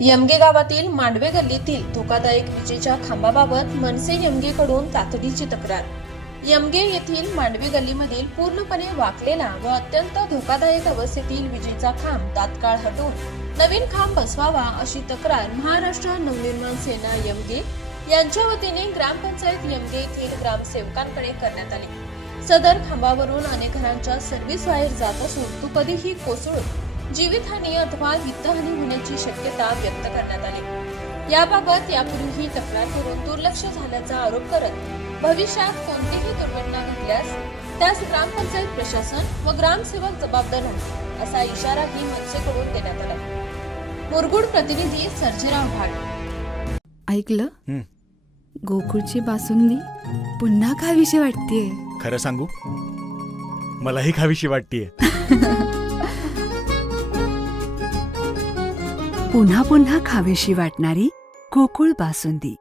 यमगे गावातील मांडवे गल्लीतील धोकादायक विजेच्या खांबाबाबत मनसे यमगेकडून तातडीची तक्रार। यमगे येथील मांडवे गल्लीमधील पूर्णपणे वाकलेला व अत्यंत धोकादायक अवस्थेतील विजेचा खांब तात्काळ हटवून नवीन खांब बसवावा अशी तक्रार महाराष्ट्र नवनिर्माण सेना यमगे यांच्या वतीने ग्रामपंचायत यमगे येथील ग्रामसेवकांकडे करण्यात आली। सदर खांबावरून अनेक घरांच्या सर्व्हिस वायर जात असून तो कधीही कोसळून जीवितहानी अथवा वित्तहानी होण्याची शक्यता व्यक्त करण्यात आली। याबाबत यापूर्वीही तक्रार करून दुर्लक्ष झाल्याचा आरोप करत भविष्यात कोणतीही दुर्घटना घडल्यास त्यास ग्रामपंचायत प्रशासन व ग्रामसेवक जबाबदार राहतील असा इशाराही मनसेकडून देण्यात आला। मुरगुड प्रतिनिधी सर्जेराव भाट। ऐकलं, गोकुळची बासुंदी पुन्हा खावीशी वाटतेय। खरं सांगू, मलाही खावीशी वाटतेय। पुन्हा पुन्हा खावीशी वाटणारी गोकुळ बासुंदी।